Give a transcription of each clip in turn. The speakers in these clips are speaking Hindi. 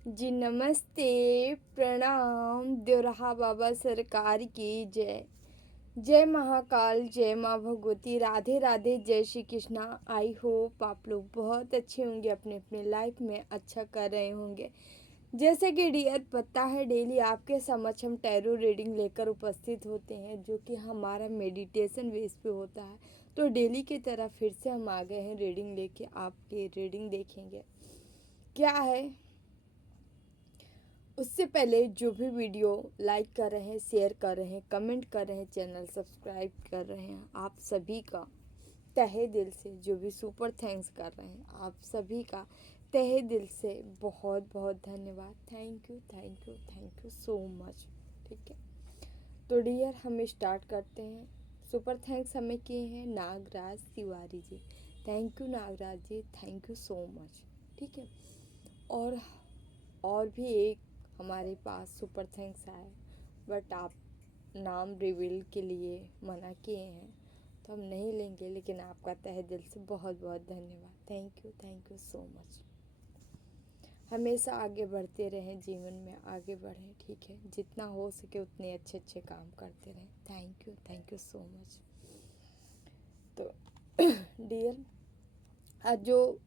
जी नमस्ते, प्रणाम, देवरहा बाबा सरकार की जय। जय महाकाल, जय माँ भगवती, राधे राधे, जय श्री कृष्णा। आई होप आप लोग बहुत अच्छे होंगे, अपने अपने लाइफ में अच्छा कर रहे होंगे। जैसे कि डियर पता है, डेली आपके समक्ष हम टैरो रीडिंग लेकर उपस्थित होते हैं, जो कि हमारा मेडिटेशन बेस पे होता है। तो डेली की तरह फिर से हम आ गए हैं रीडिंग लेके, आपके रीडिंग देखेंगे क्या है। उससे पहले जो भी वीडियो लाइक कर रहे हैं, शेयर कर रहे हैं, कमेंट कर रहे हैं, चैनल सब्सक्राइब कर रहे हैं, आप सभी का तहे दिल से, जो भी सुपर थैंक्स कर रहे हैं, आप सभी का तहे दिल से बहुत बहुत धन्यवाद। Thank you thank you thank you so much. ठीक है, तो डियर हम स्टार्ट करते हैं। सुपर थैंक्स हमें किए हैं Nagraj Tiwari ji. Thank you Nagraj ji, thank you so much. ठीक है, और भी एक हमारे पास सुपर थैंक्स आए, बट आप नाम रिवील के लिए मना किए हैं तो हम नहीं लेंगे, लेकिन आपका तहे दिल से बहुत बहुत धन्यवाद। Thank you so much. हमेशा आगे बढ़ते रहें, जीवन में आगे बढ़ें। ठीक है, जितना हो सके उतने अच्छे अच्छे काम करते रहें। Thank you so much. तो डियर, आज जो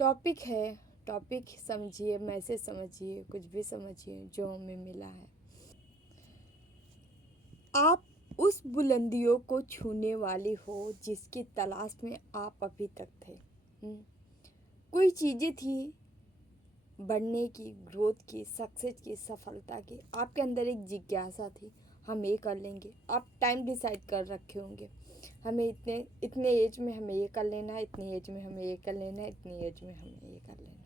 टॉपिक है, टॉपिक समझिए, मैसेज समझिए, कुछ भी समझिए जो हमें मिला है। आप उस बुलंदियों को छूने वाले हो जिसकी तलाश में आप अभी तक थे। कोई चीज़ें थी बढ़ने की, ग्रोथ की, सक्सेस की, सफलता की। आपके अंदर एक जिज्ञासा थी, हम ये कर लेंगे। आप टाइम डिसाइड कर रखे होंगे, हमें इतने इतने एज में हमें ये कर लेना है, इतनी एज में हमें ये कर लेना है, इतनी एज में हमें ये कर लेना है।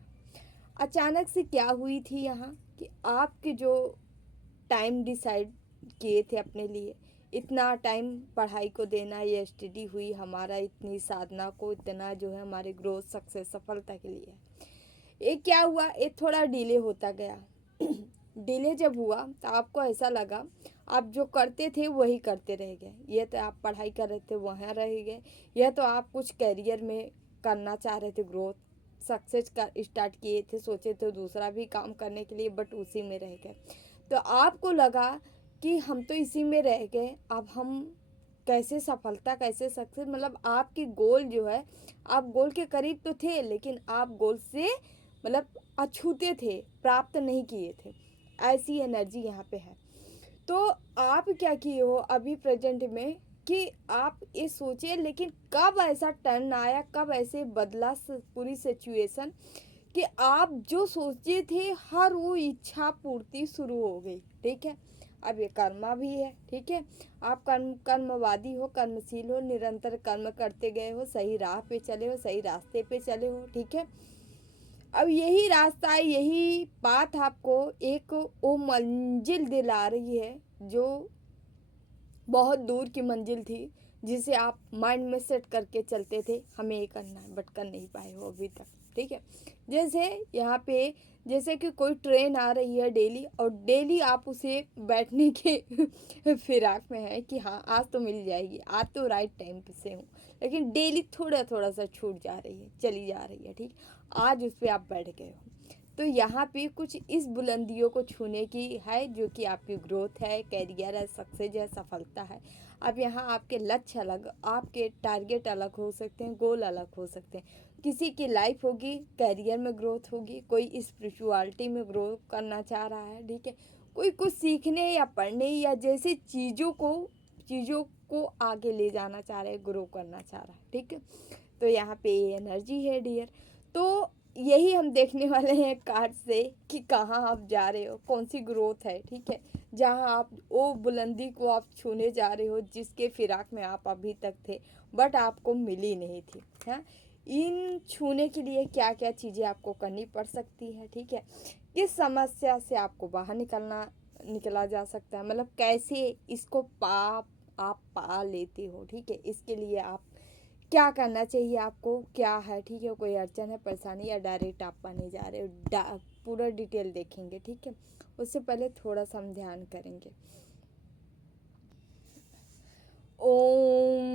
अचानक से क्या हुई थी यहाँ कि आपके जो टाइम डिसाइड किए थे अपने लिए, इतना टाइम पढ़ाई को देना, ये स्टडी हुई हमारा, इतनी साधना को, इतना जो है हमारे ग्रोथ सक्सेस सफलता के लिए, ये क्या हुआ, ये थोड़ा डिले होता गया। डिले जब हुआ तो आपको ऐसा लगा आप जो करते थे वही करते रह गए। ये तो आप पढ़ाई कर रहे थे वहाँ रह गए, यह तो आप कुछ करियर में करना चाह रहे थे, ग्रोथ सक्सेस का स्टार्ट किए थे, सोचे थे दूसरा भी काम करने के लिए, बट उसी में रह गए। तो आपको लगा कि हम तो इसी में रह गए, अब हम कैसे सफलता, कैसे सक्सेस, मतलब आपकी गोल जो है, आप गोल के करीब तो थे, लेकिन आप गोल से मतलब अछूते थे, प्राप्त नहीं किए थे। ऐसी एनर्जी यहाँ पे है। तो आप क्या किए हो अभी प्रेजेंट में कि आप ये सोचे, लेकिन कब ऐसा टर्न आया, कब ऐसे बदला पूरी सिचुएशन कि आप जो सोचे थे हर वो इच्छा पूर्ति शुरू हो गई। ठीक है, अब ये कर्मा भी है। ठीक है, आप कर्मवादी हो, कर्मशील हो, निरंतर कर्म करते गए हो, सही राह पे चले हो, सही रास्ते पे चले हो। ठीक है, अब यही रास्ता, यही पाथ आपको एक वो मंजिल दिला रही है जो बहुत दूर की मंजिल थी, जिसे आप माइंड में सेट करके चलते थे, हमें ये करना है, बट कर नहीं पाए हो अभी तक। ठीक है, जैसे यहाँ पे जैसे कि कोई ट्रेन आ रही है डेली, और डेली आप उसे बैठने के फिराक में है कि हाँ आज तो मिल जाएगी, आज तो राइट टाइम पे से हूँ, लेकिन डेली थोड़ा थोड़ा सा छूट जा रही है, चली जा रही है। ठीक, आज उस पर आप बैठ गए हो। तो यहाँ पे कुछ इस बुलंदियों को छूने की है, जो कि आपकी ग्रोथ है, कैरियर है, सक्सेस है, सफलता है। अब यहाँ आपके लक्ष्य अलग, आपके टारगेट अलग हो सकते हैं, गोल अलग हो सकते हैं। किसी की लाइफ होगी, कैरियर में ग्रोथ होगी, कोई स्पिरिचुअलिटी में ग्रो करना चाह रहा है। ठीक है, कोई कुछ सीखने या पढ़ने या जैसी चीज़ों को आगे ले जाना चाह रहा है, ग्रो करना चाह रहा है। ठीक है, तो यहाँ पे ये एनर्जी है डियर। तो यही हम देखने वाले हैं कार्ड से कि कहाँ आप जा रहे हो, कौन सी ग्रोथ है। ठीक है, जहाँ आप वो बुलंदी को आप छूने जा रहे हो जिसके फिराक में आप अभी तक थे, बट आपको मिली नहीं थी। हाँ, इन छूने के लिए क्या क्या चीज़ें आपको करनी पड़ सकती है। ठीक है, किस समस्या से आपको बाहर निकला जा सकता है, मतलब कैसे इसको आप पा लेते हो। ठीक है, इसके लिए आप क्या करना चाहिए, आपको क्या है। ठीक है, कोई अड़चन है, परेशानी, या डायरेक्ट आप पाने जा रहे हो, पूरा डिटेल देखेंगे। ठीक है, उससे पहले थोड़ा सा हम ध्यान करेंगे। ओम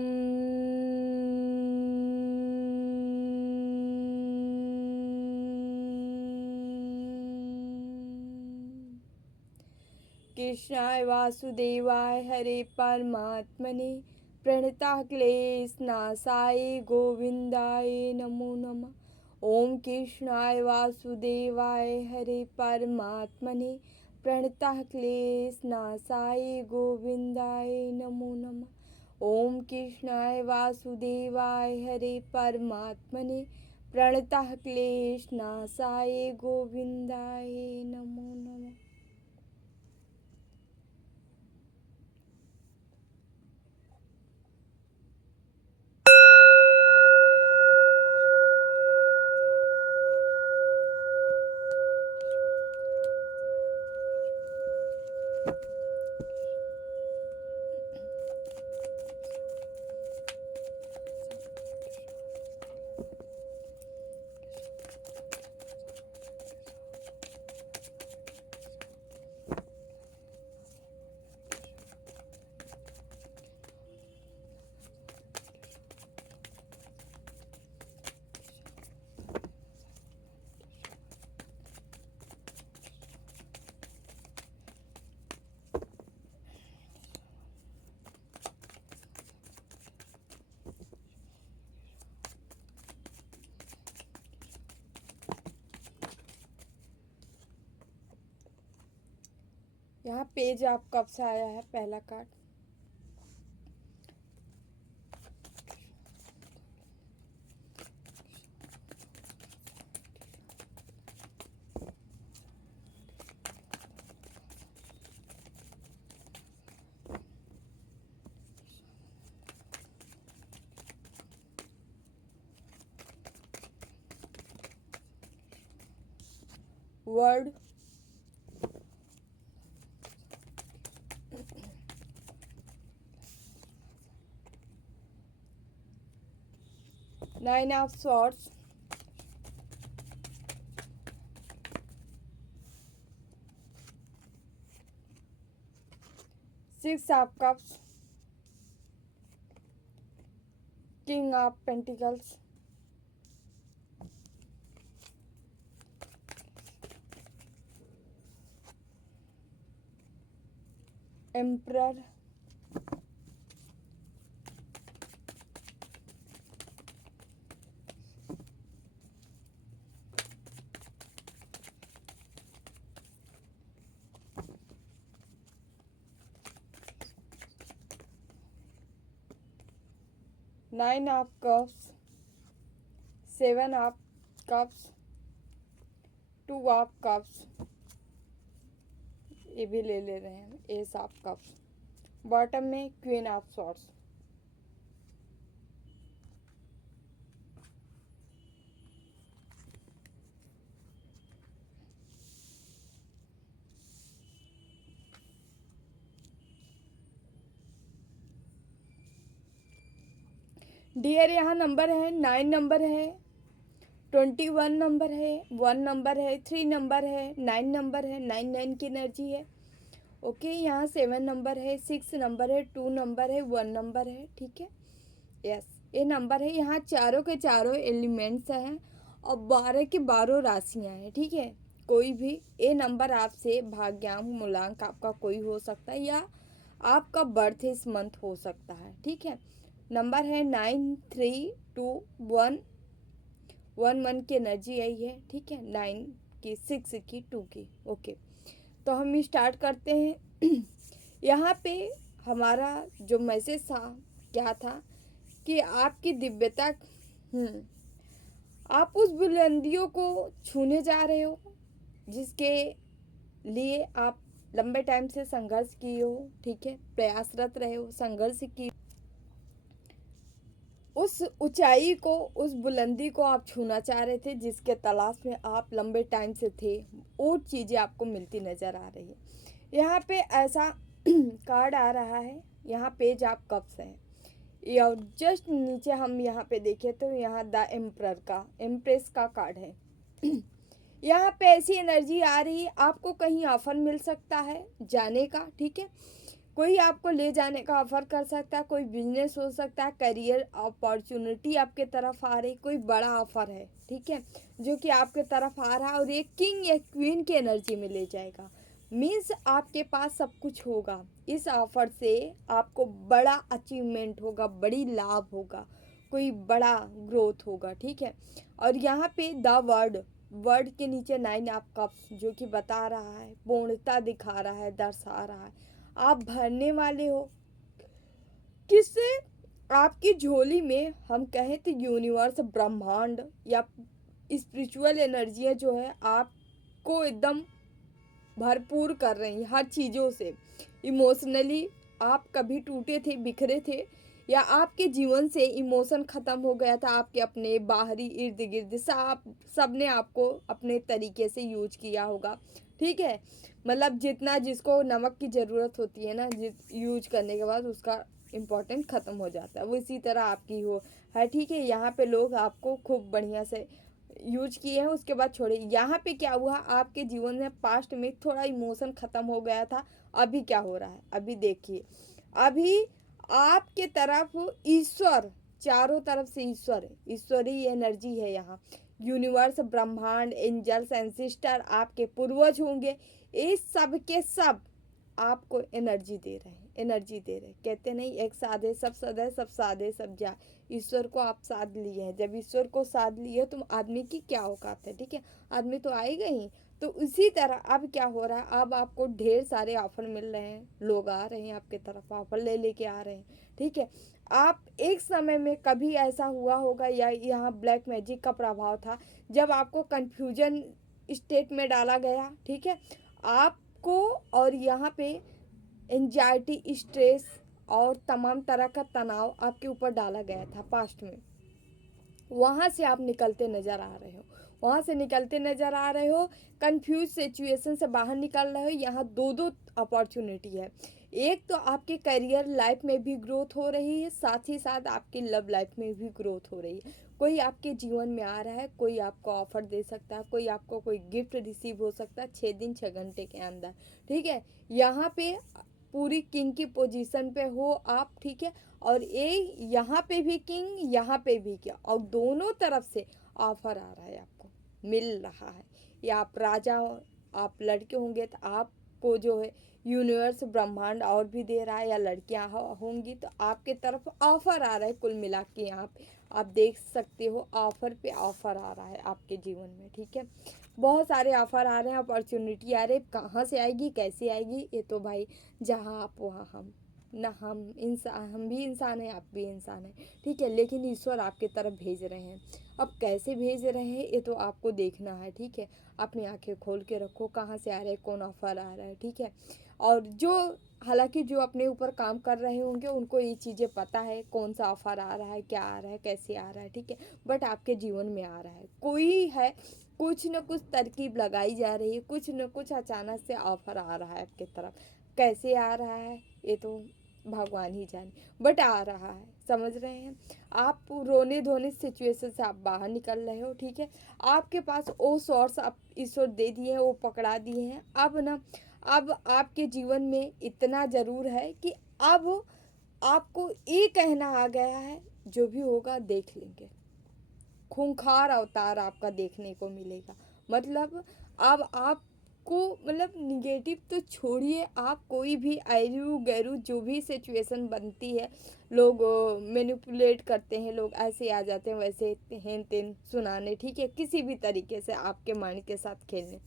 कृष्णाय वासुदेवाय हरे परमात्मने प्रणतः क्लेशनाशाय गोविंदाय नमो नमः। ओम कृष्णाय वासुदेवाय हरे परमात्मने प्रणतः क्लेशनाशाय गोविंदाय नमो नमः। ओम कृष्णाय वासुदेवाय हरे परमात्मने प्रणतः क्लेशनाशाय गोविंदाय नमो नमः। यहाँ पेज आप कब से आया है पहला card? Word, nine of swords, six of cups, king of pentacles, emperor, nine of cups, seven of cups, two of cups, ये भी ले रहे हैं, एस ऑफ कप्स, बॉटम में क्वीन ऑफ सॉर्ड्स। डियर यहाँ नंबर है, 9 नंबर है, 21 नंबर है, 1 नंबर है, 3 नंबर है, 9 नंबर है, 9 की एनर्जी है। ओके, यहाँ 7 नंबर है, 6 नंबर है, 2 नंबर है, 1 नंबर है। ठीक है, यस, ये नंबर है। यहाँ चारों के चारों एलिमेंट्स हैं और 12 की 12 राशियाँ हैं। ठीक है, कोई भी ये नंबर आपसे भाग्यांक मूलांक आपका कोई हो सकता है या आपका बर्थ इस मंथ हो सकता है। ठीक है, नंबर है 9321, 1 की एनर्जी यही है। ठीक है, 9 की, 6 की, 2 की। ओके, तो हम स्टार्ट करते हैं। यहाँ पे हमारा जो मैसेज था क्या था कि आपकी दिव्यता, आप उस बुलंदियों को छूने जा रहे हो जिसके लिए आप लंबे टाइम से संघर्ष किए हो। ठीक है, प्रयासरत रहे हो, संघर्ष की, उस ऊंचाई को, उस बुलंदी को आप छूना चाह रहे थे जिसके तलाश में आप लंबे टाइम से थे। और चीज़ें आपको मिलती नज़र आ रही है। यहाँ पे ऐसा कार्ड आ रहा है, यहाँ पेज आप कब से है, या जस्ट नीचे हम यहाँ पे देखें तो यहाँ द एम्परर का, एम्प्रेस का कार्ड है। यहाँ पे ऐसी एनर्जी आ रही है, आपको कहीं ऑफर मिल सकता है जाने का। ठीक है, कोई आपको ले जाने का ऑफर कर सकता है, कोई बिजनेस हो सकता है, करियर अपॉर्चुनिटी आपके तरफ आ रही, कोई बड़ा ऑफर है। ठीक है, जो कि आपके तरफ आ रहा है और एक किंग या क्वीन की एनर्जी में ले जाएगा। मीन्स आपके पास सब कुछ होगा। इस ऑफर से आपको बड़ा अचीवमेंट होगा, बड़ी लाभ होगा, कोई बड़ा ग्रोथ होगा, ठीक है। और यहाँ पे द वर्ड, वर्ड के नीचे 9 ऑफ कप्स, जो कि बता रहा है, पूर्णता दिखा रहा है, दर्शा रहा है आप भरने वाले हो किससे। आपकी झोली में हम कहें तो यूनिवर्स, ब्रह्मांड या स्पिरिचुअल एनर्जियाँ जो है आपको एकदम भरपूर कर रही हैं हर चीज़ों से। इमोशनली आप कभी टूटे थे, बिखरे थे, या आपके जीवन से इमोशन ख़त्म हो गया था, आपके अपने बाहरी इर्द गिर्द सब ने आपको अपने तरीके से यूज किया होगा, ठीक है। मतलब जितना जिसको नमक की ज़रूरत होती है ना, यूज करने के बाद उसका इम्पोर्टेंट ख़त्म हो जाता है, वो इसी तरह आपकी हो है, ठीक है। यहाँ पे लोग आपको खूब बढ़िया से यूज किए हैं, उसके बाद छोड़े। यहाँ पे क्या हुआ, आपके जीवन में पास्ट में थोड़ा इमोशन ख़त्म हो गया था, अभी क्या हो रहा है, अभी देखिए। अभी आपके तरफ ईश्वर, चारों तरफ से ईश्वर, ईश्वरीय एनर्जी है यहाँ। यूनिवर्स, ब्रह्मांड, एंजल्स, एंसिस्टर, आपके पूर्वज होंगे, इस सब के सब आपको एनर्जी दे रहे हैं, एनर्जी दे रहे हैं। कहते नहीं, एक साधे सब सदे, सब साधे सब जा। ईश्वर को आप साध लिए हैं, जब ईश्वर को साध लिए तो आदमी की क्या औकात है, ठीक है, आदमी तो आएगा ही। तो उसी तरह अब क्या हो रहा है, अब आपको ढेर सारे ऑफर मिल रहे हैं, लोग आ रहे हैं आपके तरफ, ऑफर ले लेके आ रहे हैं, ठीक है। आप एक समय में कभी ऐसा हुआ होगा, या यहाँ ब्लैक मैजिक का प्रभाव था, जब आपको कंफ्यूजन स्टेट में डाला गया, ठीक है, आपको, और यहाँ पे एंजाइटी, स्ट्रेस और तमाम तरह का तनाव आपके ऊपर डाला गया था पास्ट में। वहाँ से आप निकलते नज़र आ रहे हो, वहाँ से निकलते नज़र आ रहे हो, कंफ्यूज सिचुएशन से बाहर निकल रहे हो। यहाँ दो दो अपॉर्चुनिटी है, एक तो आपके करियर लाइफ में भी ग्रोथ हो रही है, साथ ही साथ आपकी लव लाइफ में भी ग्रोथ हो रही है। कोई आपके जीवन में आ रहा है, कोई आपको ऑफर दे सकता है, कोई आपको कोई गिफ्ट रिसीव हो सकता है 6 दिन 6 घंटे के अंदर, ठीक है। यहाँ पे पूरी किंग की पोजीशन पे हो आप, ठीक है। और ये यहाँ पे भी किंग, यहाँ पे भी क्या, और दोनों तरफ से ऑफर आ रहा है, आपको मिल रहा है। या आप राजा हो, आप लड़के होंगे तो आपको जो है यूनिवर्स, ब्रह्मांड और भी दे रहा है, या लड़कियां होंगी तो आपके तरफ ऑफर आ रहा है। कुल मिला के यहाँ पे आप देख सकते हो, ऑफर पे ऑफर आ रहा है आपके जीवन में, ठीक है। बहुत सारे ऑफर आ रहे हैं, अपॉर्चुनिटी आ रही है, कहाँ से आएगी, कैसे आएगी, ये तो भाई जहाँ आप वहाँ हम ना, हम भी इंसान हैं, आप भी इंसान हैं, ठीक है। लेकिन ईश्वर आपके तरफ भेज रहे हैं, अब कैसे भेज रहे हैं ये तो आपको देखना है, ठीक है। अपनी आंखें खोल के रखो, कहाँ से आ रहा है, कौन ऑफर आ रहा है, ठीक है। और जो, हालांकि जो अपने ऊपर काम कर रहे होंगे उनको ये चीज़ें पता है, कौन सा ऑफर आ रहा है, क्या आ रहा है, कैसे आ रहा है, ठीक है। बट आपके जीवन में आ रहा है, कोई है, कुछ न कुछ तरकीब लगाई जा रही है, कुछ न कुछ अचानक से ऑफर आ रहा है आपके तरफ। कैसे आ रहा है ये तो भगवान ही जाने, बट आ रहा है, समझ रहे हैं। आप रोने धोने सिचुएशन से आप बाहर निकल रहे हो, ठीक है। आपके पास वो सोर्स आप ईश्वर दे दिए हैं, वो पकड़ा दिए हैं। अब ना, अब आपके जीवन में इतना ज़रूर है कि अब आपको ये कहना आ गया है, जो भी होगा देख लेंगे, खूंखार अवतार आपका देखने को मिलेगा। मतलब अब आपको, मतलब निगेटिव तो छोड़िए, आप कोई भी ऐरू गैरू जो भी सिचुएशन बनती है, लोग मैनिपुलेट करते हैं, लोग ऐसे आ जाते हैं, वैसे हेन तेन सुनाने, ठीक है, किसी भी तरीके से आपके माइंड के साथ खेलने।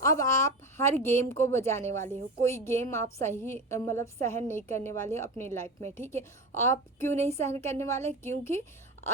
अब आप हर गेम को बजाने वाले हो, कोई गेम आप सही मतलब सहन नहीं करने वाले हो अपनी लाइफ में, ठीक है। आप क्यों नहीं सहन करने वाले, क्योंकि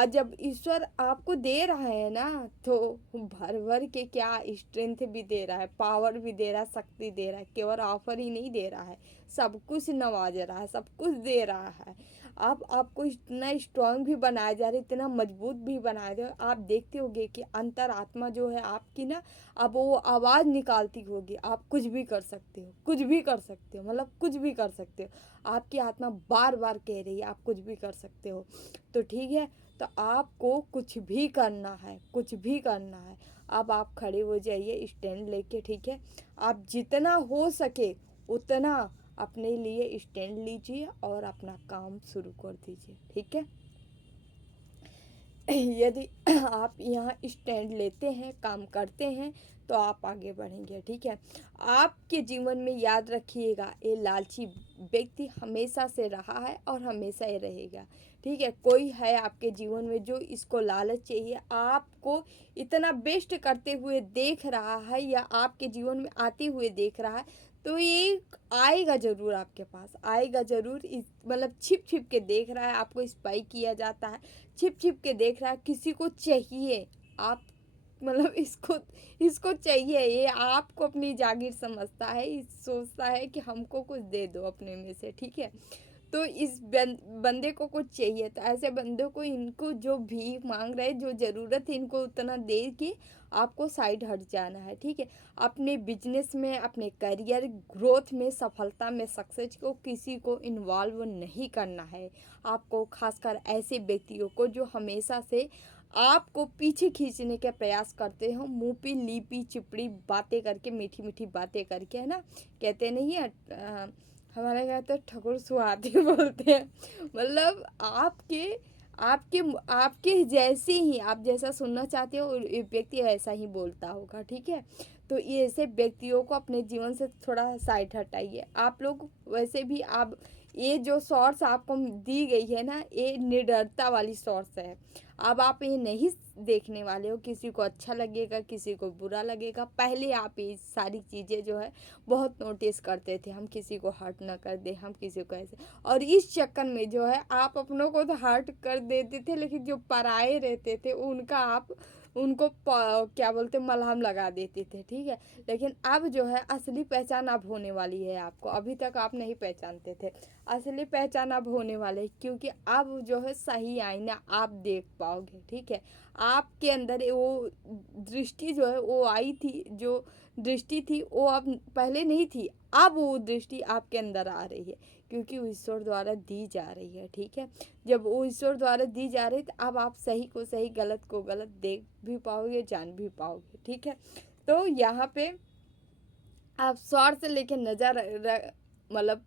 जब ईश्वर आपको दे रहा है ना, तो भर भर के क्या स्ट्रेंथ भी दे रहा है, पावर भी दे रहा है, शक्ति दे रहा है, केवल ऑफर ही नहीं दे रहा है, सब कुछ नवाज रहा है, सब कुछ दे रहा है। आप आपको इतना स्ट्रांग भी बनाया जा रहा है, इतना मजबूत भी बनाया जा रहा है। आप देखते होगे कि अंतरात्मा जो है आपकी ना, अब वो आवाज़ निकालती होगी, आप कुछ भी कर सकते हो, कुछ भी कर सकते हो, मतलब कुछ भी कर सकते हो। आपकी आत्मा बार बार कह रही है आप कुछ भी कर सकते हो। तो ठीक है, तो आपको कुछ भी करना है, कुछ भी करना है। अब आप खड़े हो जाइए स्टैंड लेके, ठीक है। आप जितना हो सके उतना अपने लिए स्टैंड लीजिए और अपना काम शुरू कर दीजिए, ठीक है। यदि आप यहाँ स्टैंड लेते हैं, काम करते हैं, तो आप आगे बढ़ेंगे, ठीक है। आपके जीवन में याद रखिएगा, ये लालची व्यक्ति हमेशा से रहा है और हमेशा ही रहेगा, ठीक है। कोई है आपके जीवन में जो इसको लालच चाहिए, आपको इतना बेस्ट करते हुए देख रहा है या आपके जीवन में आते हुए देख रहा है, तो ये आएगा ज़रूर, आपके पास आएगा ज़रूर। इस मतलब छिप छिप के देख रहा है, आपको स्पाई किया जाता है, छिप छिप के देख रहा है, किसी को चाहिए आप, मतलब इसको इसको चाहिए, ये आपको अपनी जागीर समझता है, सोचता है कि हमको कुछ दे दो अपने में से, ठीक है। तो इस बंदे को कुछ चाहिए, तो ऐसे बंदों को, इनको जो भी मांग रहे, जो ज़रूरत है, इनको उतना दे के आपको साइड हट जाना है, ठीक है। अपने बिजनेस में, अपने करियर ग्रोथ में, सफलता में, सक्सेस को किसी को इन्वॉल्व नहीं करना है आपको, खासकर ऐसे व्यक्तियों को जो हमेशा से आपको पीछे खींचने के प्रयास करते हो, मुंह पे लीपी चिपड़ी बातें करके, मीठी मीठी बातें करके, है ना, कहते नहीं है हमारे यहाँ तो ठकुर सुहाती बोलते हैं, मतलब आपके आपके आपके जैसे ही, आप जैसा सुनना चाहते हो ये व्यक्ति ऐसा ही बोलता होगा, ठीक है। तो ये ऐसे व्यक्तियों को अपने जीवन से थोड़ा साइड हटाइए आप लोग। वैसे भी आप, ये जो शॉर्ट्स आपको दी गई है ना, ये निडरता वाली शॉर्ट्स है। अब आप ये नहीं देखने वाले हो, किसी को अच्छा लगेगा, किसी को बुरा लगेगा। पहले आप ये सारी चीज़ें जो है बहुत नोटिस करते थे, हम किसी को हर्ट ना कर दे, हम किसी को ऐसे, और इस चक्कर में जो है आप अपनों को तो हर्ट कर देते थे, लेकिन जो पराए रहते थे उनका आप उनको क्या बोलते मलहम लगा देते थे, ठीक है। लेकिन अब जो है असली पहचान अब होने वाली है आपको, अभी तक आप नहीं पहचानते थे, असली पहचान अब होने वाले, क्योंकि अब जो है सही आईना आप देख पाओगे, ठीक है। आपके अंदर वो दृष्टि जो है वो आई थी, जो दृष्टि थी वो अब पहले नहीं थी, अब वो दृष्टि आपके अंदर आ रही है, क्योंकि वो ईश्वर द्वारा दी जा रही है, ठीक है। जब वो ईश्वर द्वारा दी जा रही है, तो अब आप सही को सही, गलत को गलत देख भी पाओगे, जान भी पाओगे, ठीक है। तो यहाँ पे आप स्वार्थ से लेके नजर मतलब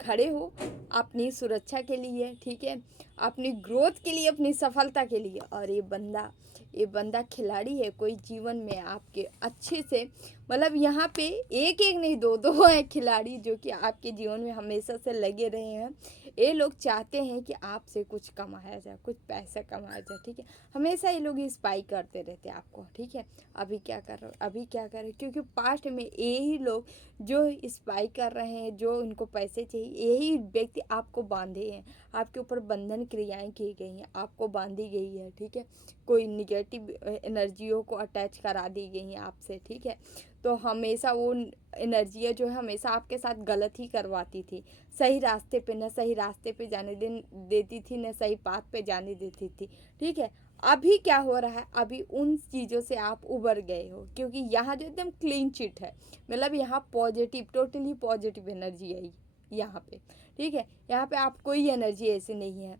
खड़े हो अपनी सुरक्षा के लिए, ठीक है, अपनी ग्रोथ के लिए, अपनी सफलता के लिए। और ये बंदा खिलाड़ी है, कोई जीवन में आपके अच्छे से, मतलब यहाँ पे एक एक नहीं, दो दो है खिलाड़ी जो कि आपके जीवन में हमेशा से लगे रहे हैं। ये लोग चाहते हैं कि आपसे कुछ कमाया जाए, कुछ पैसा कमाया जाए, ठीक है। हमेशा ये लोग स्पाई करते रहते हैं आपको, ठीक है। अभी क्या कर रहे हो, अभी क्या कर रहे हो, क्योंकि पास्ट में यही लोग जो स्पाई कर रहे हैं, जो इनको पैसे चाहिए, यही व्यक्ति आपको बांधे हैं, आपके ऊपर बंधन क्रियाएं की गई हैं, आपको बांधी गई है, ठीक है। कोई निगेटिव एनर्जियों को अटैच करा दी गई हैं आपसे, ठीक है। तो हमेशा वो एनर्जियाँ जो है हमेशा आपके साथ गलत ही करवाती थी, सही रास्ते पे न सही रास्ते पे जाने देती थी, न सही पाथ पे जाने देती थी, ठीक है। अभी क्या हो रहा है, अभी उन चीज़ों से आप उबर गए हो, क्योंकि यहाँ जो एकदम क्लीन चिट है, मतलब यहाँ पॉजिटिव, टोटली पॉजिटिव एनर्जी है यहाँ पे, ठीक है। यहाँ पे आप कोई एनर्जी ऐसी नहीं है।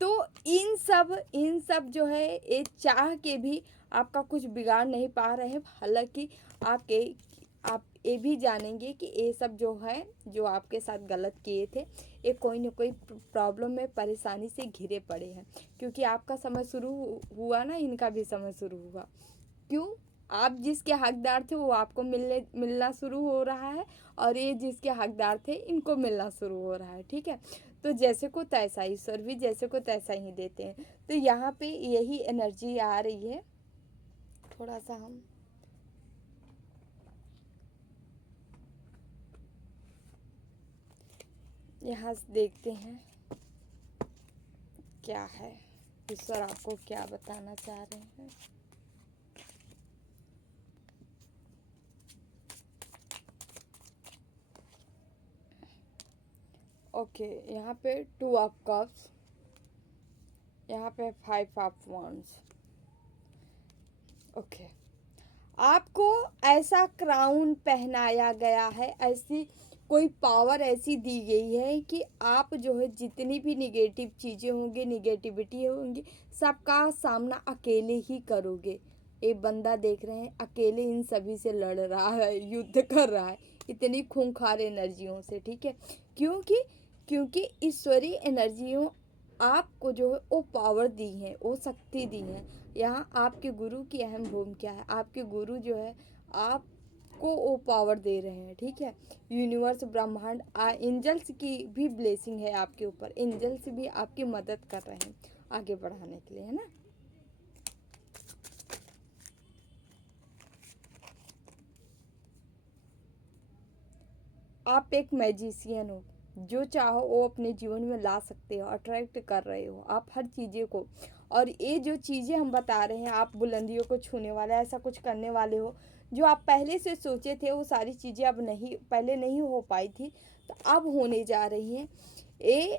तो इन सब जो है ये चाह के भी आपका कुछ बिगाड़ नहीं पा रहे हैं। हालांकि आप ये भी जानेंगे कि ये सब जो है, जो आपके साथ गलत किए थे, ये कोई ना कोई प्रॉब्लम में, परेशानी से घिरे पड़े हैं, क्योंकि आपका समय शुरू हुआ ना, इनका भी समय शुरू हुआ। क्यों? आप जिसके हकदार थे वो आपको मिलना शुरू हो रहा है, और ये जिसके हकदार थे इनको मिलना शुरू हो रहा है, ठीक है। तो जैसे को तैसा, ईश्वर भी जैसे को तैसा ही देते हैं। तो यहाँ पे यही एनर्जी आ रही है। थोड़ा सा हम यहाँ से देखते हैं क्या है, ईश्वर आपको क्या बताना चाह रहे हैं। ओके, यहाँ पे 2 ऑफ कप्स, यहाँ पे 5 ऑफ wands। ओके, आपको ऐसा क्राउन पहनाया गया है, ऐसी कोई पावर ऐसी दी गई है कि आप जो है जितनी भी निगेटिव चीज़ें होंगी, निगेटिविटी होंगी, सबका सामना अकेले ही करोगे। एक बंदा देख रहे हैं अकेले इन सभी से लड़ रहा है, युद्ध कर रहा है, इतनी खूंखार एनर्जियों से, ठीक है। क्योंकि क्योंकि ईश्वरीय एनर्जियों आपको जो है वो पावर दी है, वो शक्ति दी है। यहाँ आपके गुरु की अहम भूमिका है। आपके गुरु जो है आपको वो पावर दे रहे हैं, ठीक है। यूनिवर्स, ब्रह्मांड, एंजल्स की भी ब्लेसिंग है आपके ऊपर। एंजल्स भी आपकी मदद कर रहे हैं आगे बढ़ाने के लिए, है ना। आप एक मैजिशियन हो, जो चाहो वो अपने जीवन में ला सकते हो, अट्रैक्ट कर रहे हो आप हर चीज़ें को। और ये जो चीज़ें हम बता रहे हैं, आप बुलंदियों को छूने वाले, ऐसा कुछ करने वाले हो जो आप पहले से सोचे थे, वो सारी चीज़ें अब नहीं, पहले नहीं हो पाई थी, तो अब होने जा रही हैं। ये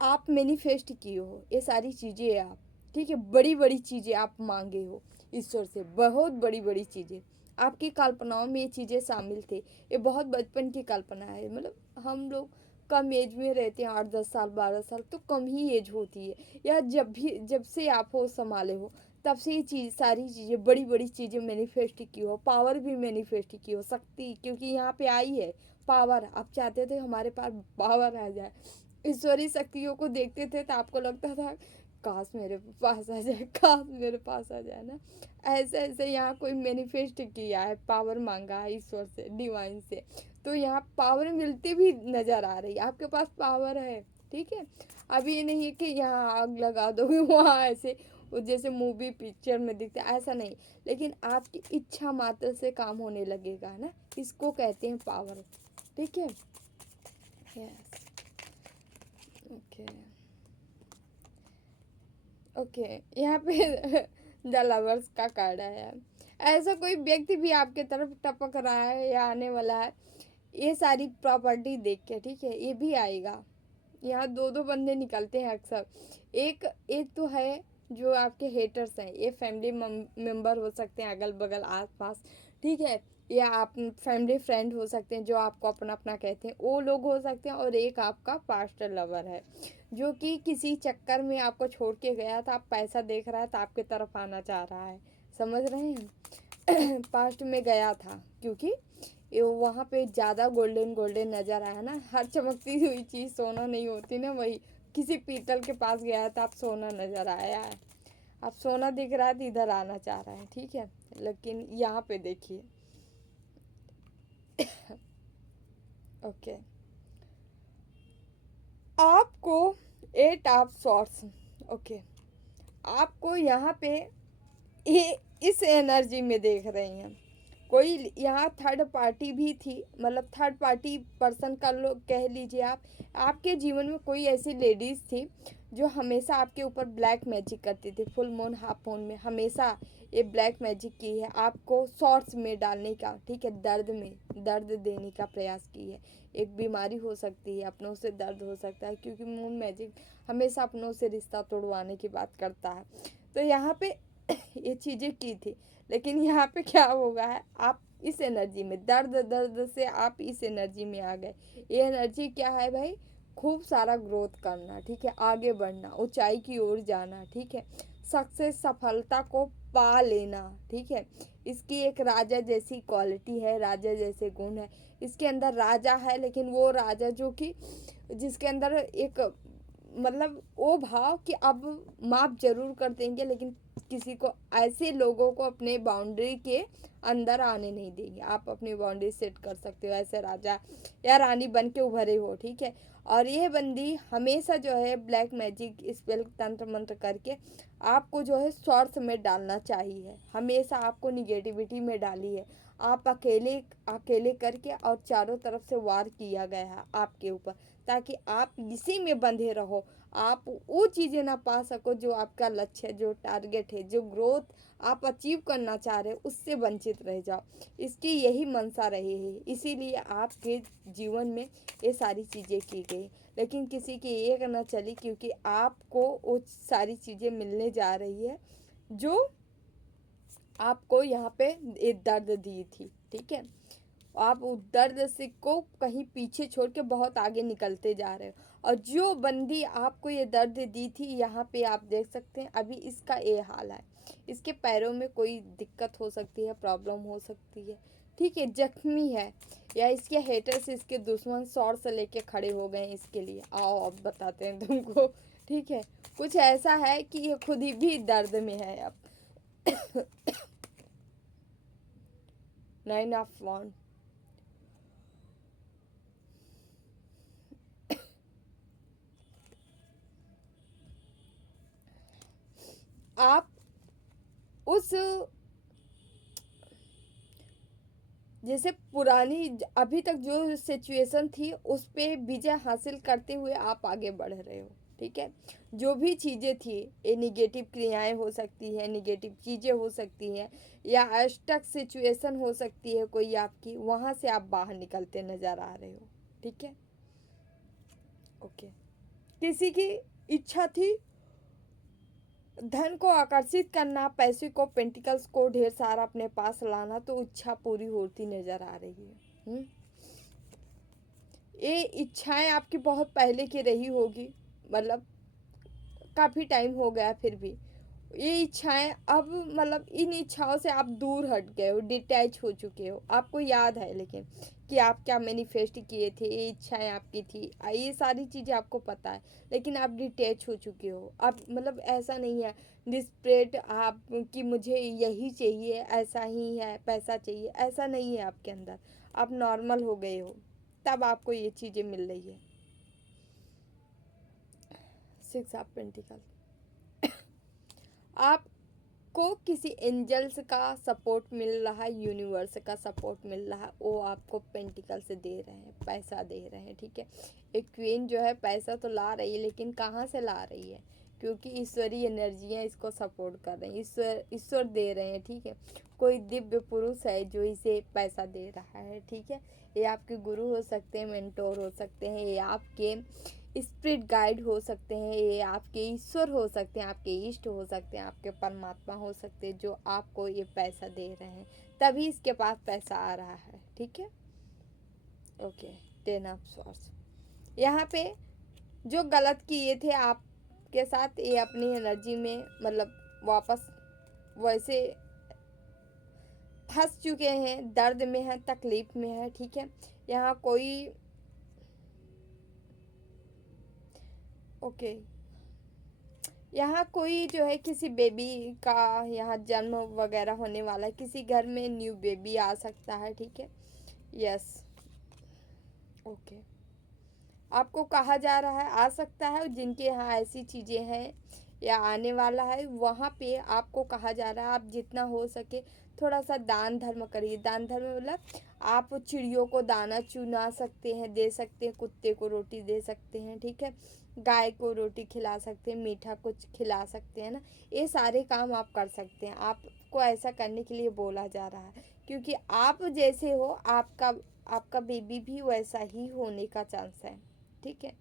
आप मैनिफेस्ट किए हो ये सारी चीज़ें आप, ठीक है। बड़ी बड़ी चीज़ें आप मांगे हो ईश्वर से, बहुत बड़ी बड़ी चीज़ें आपकी कल्पनाओं में ये चीज़ें शामिल थे। ये बहुत बचपन की कल्पना है, मतलब हम लोग कम एज में रहते हैं, 8-10 साल 12 साल तो कम ही एज होती है, या जब से आप हो संभाले हो तब से ये चीज़, सारी चीज़ें, बड़ी बड़ी चीज़ें मैनिफेस्ट की हो, पावर भी मैनिफेस्ट की हो, शक्ति, क्योंकि यहाँ पे आई है पावर। आप चाहते थे हमारे पास पावर आ जाए, ईश्वरीय शक्तियों को देखते थे तो आपको लगता था काश मेरे पास आ जाए, काश मेरे पास आ जाए ना। ऐसे ऐसे यहाँ कोई मैनिफेस्ट किया है, पावर मांगा है ईश्वर से, डिवाइन से, तो यहाँ पावर मिलती भी नज़र आ रही है। आपके पास पावर है, ठीक है। अभी ये नहीं है कि यहाँ आग लगा दोगे वहाँ ऐसे वो जैसे मूवी पिक्चर में दिखता है, ऐसा नहीं। लेकिन आपकी इच्छा मात्र से काम होने लगेगा ना, इसको कहते हैं पावर, ठीक है। Yes, okay okay. यहाँ पे द लवर्स का कार्ड है। ऐसा कोई व्यक्ति भी आपके तरफ टपक रहा है या आने वाला है, ये सारी प्रॉपर्टी देख के, ठीक है, ये भी आएगा। यहाँ दो दो बंदे निकलते हैं अक्सर। एक एक तो है जो आपके हेटर्स हैं, ये फैमिली मेम्बर हो सकते हैं, अगल बगल आस पास, ठीक है। या आप फैमिली फ्रेंड हो सकते हैं जो आपको अपना अपना कहते हैं, वो लोग हो सकते हैं। और एक आपका पास्ट लवर है जो कि किसी चक्कर में आपको छोड़ के गया था, आप पैसा देख रहा है तो आपके तरफ आना चाह रहा है, समझ रहे हैं। पास्ट में गया था क्योंकि वहाँ पे ज़्यादा गोल्डन गोल्डन नज़र आया ना, हर चमकती हुई चीज़ सोना नहीं होती ना, वही किसी पीतल के पास गया है तो आप सोना नज़र आया है, आप सोना दिख रहा है तो इधर आना चाह रहा है, ठीक है। लेकिन यहाँ पे देखिए ओके, आपको 8 ऑफ सॉर्ट्स, ओके, आपको यहाँ पे ये इस एनर्जी में देख रही हैं। कोई यहाँ थर्ड पार्टी भी थी, मतलब थर्ड पार्टी पर्सन का लोग कह लीजिए आप। आपके जीवन में कोई ऐसी लेडीज़ थी जो हमेशा आपके ऊपर ब्लैक मैजिक करती थी, फुल मून हाफ मून में हमेशा ये ब्लैक मैजिक की है, आपको शॉर्ट्स में डालने का, ठीक है, दर्द में दर्द देने का प्रयास की है। एक बीमारी हो सकती है, अपनों से दर्द हो सकता है, क्योंकि मून मैजिक हमेशा अपनों से रिश्ता तोड़वाने की बात करता है। तो यहाँ पे ये चीज़ें की थी। लेकिन यहाँ पे क्या होगा है, आप इस एनर्जी में दर्द दर्द से आप इस एनर्जी में आ गए। ये एनर्जी क्या है भाई, खूब सारा ग्रोथ करना, ठीक है, आगे बढ़ना, ऊंचाई की ओर जाना, ठीक है, सक्सेस, सफलता को पा लेना, ठीक है। इसकी एक राजा जैसी क्वालिटी है, राजा जैसे गुण है इसके अंदर। राजा है लेकिन वो राजा जो कि जिसके अंदर एक, मतलब वो भाव कि अब माफ़ जरूर कर देंगे, लेकिन किसी को, ऐसे लोगों को अपने बाउंड्री के अंदर आने नहीं देंगे। आप अपनी बाउंड्री सेट कर सकते हो, ऐसे राजा या रानी बन के उभरे हो, ठीक है। और ये बंदी हमेशा जो है ब्लैक मैजिक स्पेल तंत्र मंत्र करके आपको जो है शॉर्ट्स में डालना चाहिए, हमेशा आपको निगेटिविटी में डाली है। आप अकेले अकेले करके और चारों तरफ से वार किया गया है आपके ऊपर, ताकि आप इसी में बंधे रहो, आप वो चीज़ें ना पा सको जो आपका लक्ष्य है, जो टारगेट है, जो ग्रोथ आप अचीव करना चाह रहे हो, उससे वंचित रह जाओ। इसकी यही मंशा रही है, इसीलिए आपके जीवन में ये सारी चीज़ें की गई। लेकिन किसी की एक न चली, क्योंकि आपको वो सारी चीज़ें मिलने जा रही है जो आपको यहाँ पे एक दर्द दी थी, ठीक है। आप उस दर्द से को कहीं पीछे छोड़ के बहुत आगे निकलते जा रहे हो। और जो बंदी आपको ये दर्द दी थी, यहाँ पे आप देख सकते हैं अभी इसका ये हाल है। इसके पैरों में कोई दिक्कत हो सकती है, प्रॉब्लम हो सकती है, ठीक है, जख्मी है, या इसके हेटर्स, इसके दुश्मन शॉर्ट से लेके खड़े हो गए हैं इसके लिए। आओ अब बताते हैं तुमको ठीक है, कुछ ऐसा है कि ये खुद ही भी दर्द में है अब। 9 ऑफ वॉन्ड, आप उस जैसे पुरानी अभी तक जो सिचुएशन थी उस पे विजय हासिल करते हुए आप आगे बढ़ रहे हो। ठीक है, जो भी चीज़ें थी, ये निगेटिव क्रियाएं हो सकती है, निगेटिव चीज़ें हो सकती हैं, या अष्टक सिचुएशन हो सकती है कोई आपकी, वहाँ से आप बाहर निकलते नज़र आ रहे हो। ठीक है, ओके। किसी की इच्छा थी धन को आकर्षित करना, पैसे को, पेंटिकल्स को ढेर सारा अपने पास लाना, तो इच्छा पूरी होती नजर आ रही है। ये इच्छाएं आपकी बहुत पहले की रही होगी, मतलब काफ़ी टाइम हो गया, फिर भी ये इच्छाएं अब, मतलब इन इच्छाओं से आप दूर हट गए हो, डिटैच हो चुके हो। आपको याद है लेकिन कि आप क्या मैनिफेस्ट किए थे, ये इच्छाएं आपकी थी, ये सारी चीज़ें आपको पता है, लेकिन आप डिटैच हो चुके हो। आप मतलब ऐसा नहीं है डिस्परेट आप कि मुझे यही चाहिए, ऐसा ही है, पैसा चाहिए, ऐसा नहीं है आपके अंदर। आप नॉर्मल हो गए हो, तब आपको ये चीज़ें मिल रही है। 6 ऑफ पेंटिकल, आपको किसी एंजल्स का सपोर्ट मिल रहा है, यूनिवर्स का सपोर्ट मिल रहा है, वो आपको पेंटिकल से दे रहे हैं, पैसा दे रहे हैं। ठीक है, एक क्वीन जो है पैसा तो ला रही है, लेकिन कहाँ से ला रही है? क्योंकि ईश्वरीय एनर्जियाँ इसको सपोर्ट कर रही हैं, ईश्वर दे रहे हैं। ठीक है, कोई दिव्य पुरुष है जो इसे पैसा दे रहा है। ठीक है, ये आपके गुरु हो सकते हैं, मेंटोर हो सकते हैं, ये आपके स्पिरिट गाइड हो सकते हैं, ये आपके ईश्वर हो सकते हैं, आपके इष्ट हो सकते हैं, आपके परमात्मा हो सकते हैं, जो आपको ये पैसा दे रहे हैं, तभी इसके पास पैसा आ रहा है। ठीक है, ओके। 10 ऑफ सॉर्ड्स, यहाँ पे जो गलत किए थे आपके साथ, ये अपनी एनर्जी में मतलब वापस वैसे फंस चुके हैं, दर्द में है, तकलीफ में है। ठीक है, यहाँ कोई ओके, यहाँ कोई जो है किसी बेबी का यहाँ जन्म वगैरह होने वाला है, किसी घर में न्यू बेबी आ सकता है। ठीक है, यस, ओके। आपको कहा जा रहा है आ सकता है, जिनके यहाँ ऐसी चीज़ें हैं या आने वाला है, वहाँ पे आपको कहा जा रहा है आप जितना हो सके थोड़ा सा दान धर्म करिए। दान धर्म मतलब आप चिड़ियों को दाना चुना सकते हैं, दे सकते हैं, कुत्ते को रोटी दे सकते हैं। ठीक है, गाय को रोटी खिला सकते हैं, मीठा कुछ खिला सकते हैं ना, ये सारे काम आप कर सकते हैं। आपको ऐसा करने के लिए बोला जा रहा है, क्योंकि आप जैसे हो आपका बेबी भी वैसा ही होने का चांस है। ठीक है,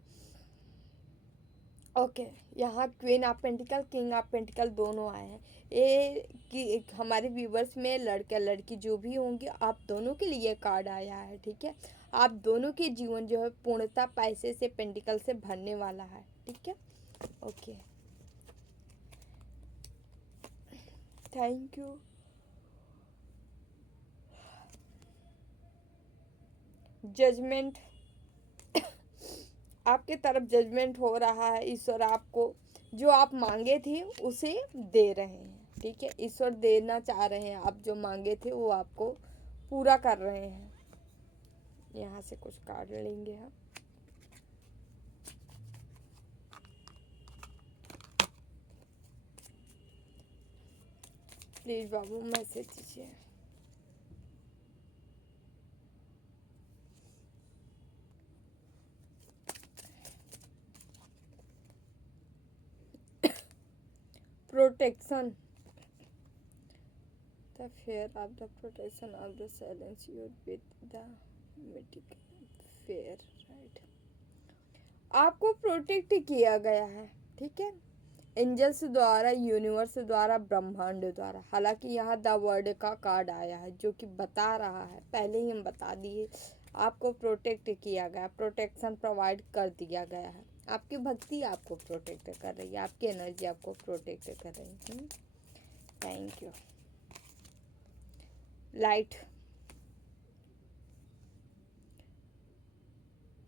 ओके। यहाँ queen of pentacle, king of pentacle दोनों आए हैं। ये कि हमारे व्यूवर्स में लड़का लड़की जो भी होंगे, आप दोनों के लिए कार्ड आया है। ठीक है, आप दोनों के जीवन जो है पूर्णतः पैसे से, पेंटिकल से भरने वाला है। ठीक है, ओके, थैंक यू। जजमेंट, आपके तरफ जजमेंट हो रहा है। ईश्वर आपको जो आप मांगे थे उसे दे रहे हैं। ठीक है, ईश्वर देना चाह रहे हैं, आप जो मांगे थे वो आपको पूरा कर रहे हैं। यहाँ से कुछ कार्ड लेंगे हम। प्लीज बाबू मैसेज दीजिए। Protection, the fear of the protection of the silence you with the medical fear, right? आपको प्रोटेक्ट किया गया है। ठीक है, एंजल्स द्वारा, यूनिवर्स द्वारा, ब्रह्मांड द्वारा। हालांकि यहाँ द वर्ड का कार्ड आया है जो कि बता रहा है, पहले ही हम बता दिए, आपको प्रोटेक्ट किया गया, प्रोटेक्शन प्रोवाइड कर दिया गया है। आपकी भक्ति आपको प्रोटेक्ट कर रही है, आपकी एनर्जी आपको प्रोटेक्ट कर रही है। Thank you. Light,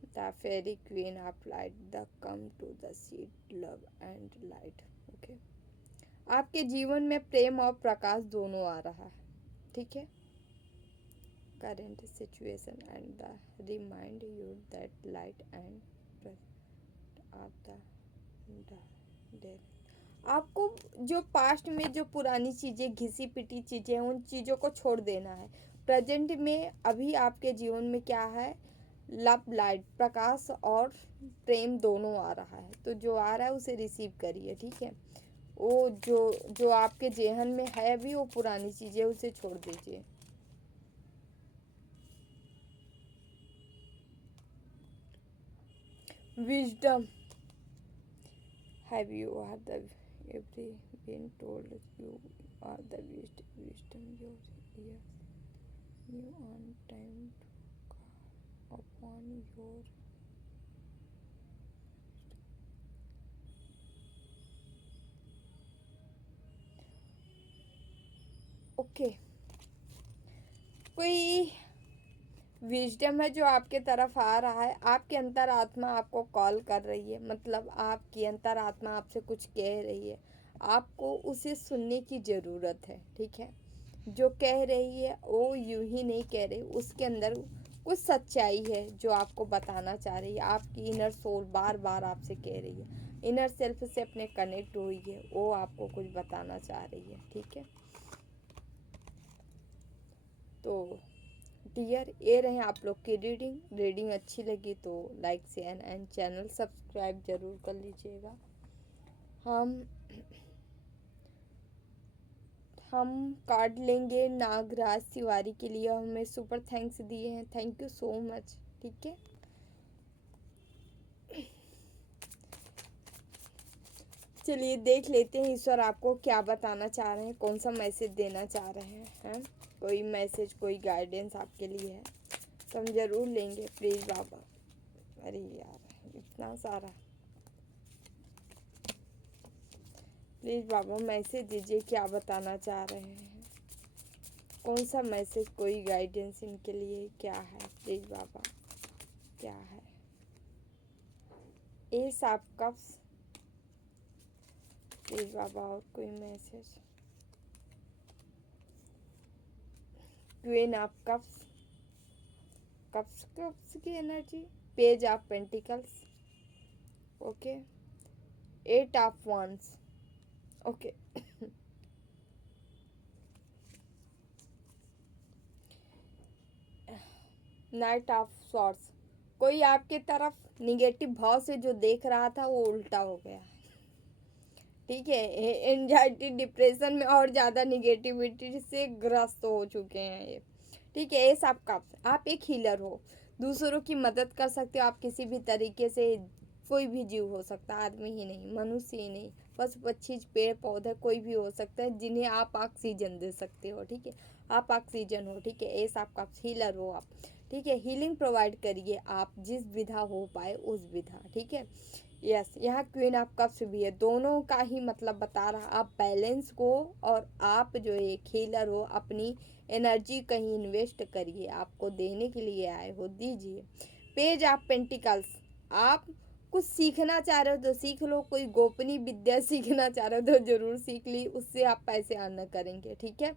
the the fairy queen of light the come to the seat love and light. Okay, आपके जीवन में प्रेम और प्रकाश दोनों आ रहा है, ठीक है। Current situation and the remind you that light end of the day. आपको जो पास्ट में जो पुरानी चीज़ें, घिसी पिटी चीज़ें हैं, उन चीज़ों को छोड़ देना है। प्रेजेंट में अभी आपके जीवन में क्या है, लव लाइट, प्रकाश और प्रेम दोनों आ रहा है। तो जो आ रहा है उसे रिसीव करिए, ठीक है। वो जो जो आपके जेहन में है अभी, वो पुरानी चीज़ें, उसे छोड़ दीजिए। Wisdom, have you are the every been told you are the wisdom your years you on time to call upon your okay. कोई विजडम है जो आपके तरफ आ रहा है, आपकी अंतरात्मा आपको कॉल कर रही है, मतलब आपकी अंतरात्मा आपसे कुछ कह रही है, आपको उसे सुनने की ज़रूरत है, ठीक है। जो कह रही है वो यूं ही नहीं कह रही, उसके अंदर कुछ सच्चाई है जो आपको बताना चाह रही है। आपकी इनर सोल बार बार आपसे कह रही है, इनर सेल्फ से अपने कनेक्ट हुई है, वो आपको कुछ बताना चाह रही है, ठीक है। तो डियर, ये रहे आप लोग की रीडिंग अच्छी लगी तो like share and channel subscribe जरूर कर लीजिएगा। हम कार्ड लेंगे नागराज तिवारी के लिए, हमें सुपर थैंक्स दिए हैं, थैंक यू सो मच, ठीक है। चलिए देख लेते हैं ईश्वर आपको क्या बताना चाह रहे हैं, कौन सा मैसेज देना चाह रहे हैं। कोई मैसेज, कोई गाइडेंस आपके लिए है तो हम जरूर लेंगे, प्लीज़ बाबा। अरे यार इतना सारा, प्लीज़ बाबा मैसेज दीजिए, क्या बताना चाह रहे हैं, कौन सा मैसेज, कोई गाइडेंस इनके लिए क्या है, प्लीज़ बाबा क्या है। एस ऑफ कप्स, प्लीज़ बाबा और कोई मैसेज। क्वीन ऑफ कप्स, कप्स की energy. Page of pentacles, okay. Eight of wands, okay. Knight of swords, कोई आपके तरफ निगेटिव भाव से जो देख रहा था वो उल्टा हो गया, ठीक है। एंजाइटी डिप्रेशन में और ज़्यादा निगेटिविटी से ग्रस्त हो चुके हैं ये, ठीक है। ये सब का आप एक हीलर हो, दूसरों की मदद कर सकते हो आप किसी भी तरीके से। कोई भी जीव हो सकता है, आदमी ही नहीं, मनुष्य ही नहीं, पशु पक्षी पेड़ पौधे कोई भी हो सकता है जिन्हें आप ऑक्सीजन दे सकते हो, ठीक है। आप ऑक्सीजन हो, ठीक है। ये आप हीलर हो आप, ठीक है। हीलिंग प्रोवाइड करिए आप जिस विधा हो पाए उस विधा, ठीक है। यस, यहाँ क्वीन ऑफ कप्स भी है, दोनों का ही मतलब बता रहा, आप बैलेंस को, और आप जो एक हीलर हो अपनी एनर्जी कहीं इन्वेस्ट करिए, आपको देने के लिए आए हो, दीजिए। पेज ऑफ पेंटिकल्स, आप कुछ सीखना चाह रहे हो तो सीख लो, कोई गोपनीय विद्या सीखना चाह रहे हो तो जरूर सीख ली, उससे आप पैसे अर्न करेंगे, ठीक है।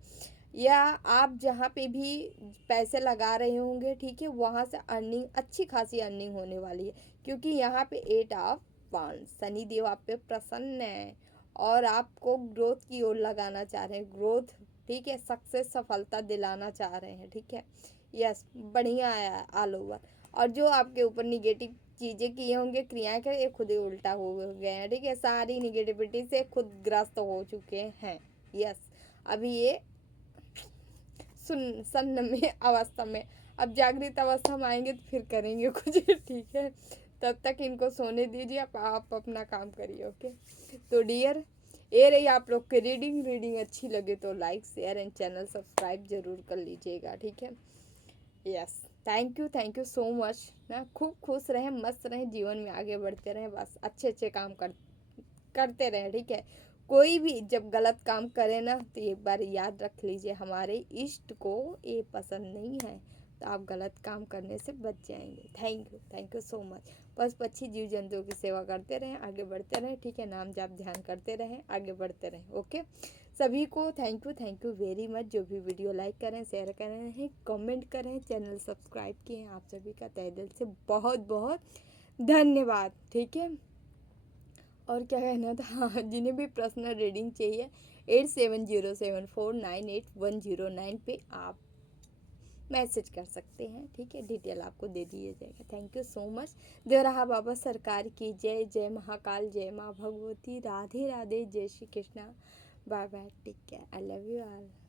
या आप जहाँ पे भी पैसे लगा रहे होंगे, ठीक है, वहाँ से अर्निंग, अच्छी खासी अर्निंग होने वाली है, क्योंकि यहाँ पे eight of wands, Shani Dev आप पे प्रसन्न है और आपको ग्रोथ की ओर लगाना चाह रहे हैं, ग्रोथ, ठीक है, सक्सेस, सफलता दिलाना चाह रहे हैं, ठीक है। यस, बढ़िया है ऑल ओवर। और जो आपके ऊपर निगेटिव चीज़ें किए होंगे, क्रियाएं कर, ये खुद ही उल्टा हो गए हैं, ठीक है। सारी निगेटिविटी से खुद ग्रस्त हो चुके हैं। यस, अभी ये सन्न में अवस्था में, अब जागृत अवस्था में आएंगे तो फिर करेंगे कुछ, ठीक है। तब तक इनको सोने दीजिए, आप अपना काम करिए, ओके। तो डियर, ये रही आप लोग की रीडिंग अच्छी लगे तो like share and channel subscribe जरूर कर लीजिएगा, ठीक है। Yes, thank you so much ना। खूब खुश रहें, मस्त रहें, जीवन में आगे बढ़ते रहें, बस अच्छे अच्छे काम करते रहें, ठीक है। कोई भी जब गलत काम करे ना तो एक बार याद रख लीजिए, हमारे इष्ट को ये पसंद नहीं है, तो आप गलत काम करने से बच जाएंगे। Thank you so much. बस पक्षी जीव जंतुओं की सेवा करते रहें, आगे बढ़ते रहें, ठीक है, नाम जाप ध्यान करते रहें, आगे बढ़ते रहें। ओके, सभी को थैंक यू वेरी मच। जो भी वीडियो लाइक करें, शेयर करें, कमेंट करें, चैनल सब्सक्राइब किए हैं, आप सभी का तहे दिल से बहुत बहुत धन्यवाद। ठीक है, और क्या कहना था, हाँ, जिन्हें भी पर्सनल रीडिंग चाहिए 8707498109 पे आप मैसेज कर सकते हैं। ठीक है, डिटेल आपको दे दिया जाएगा। Thank you so much. दे रहा बाबा सरकार की जय। जय महाकाल, जय माँ भगवती, राधे राधे, जय Shri Krishna. Bye bye, take care, I love you all.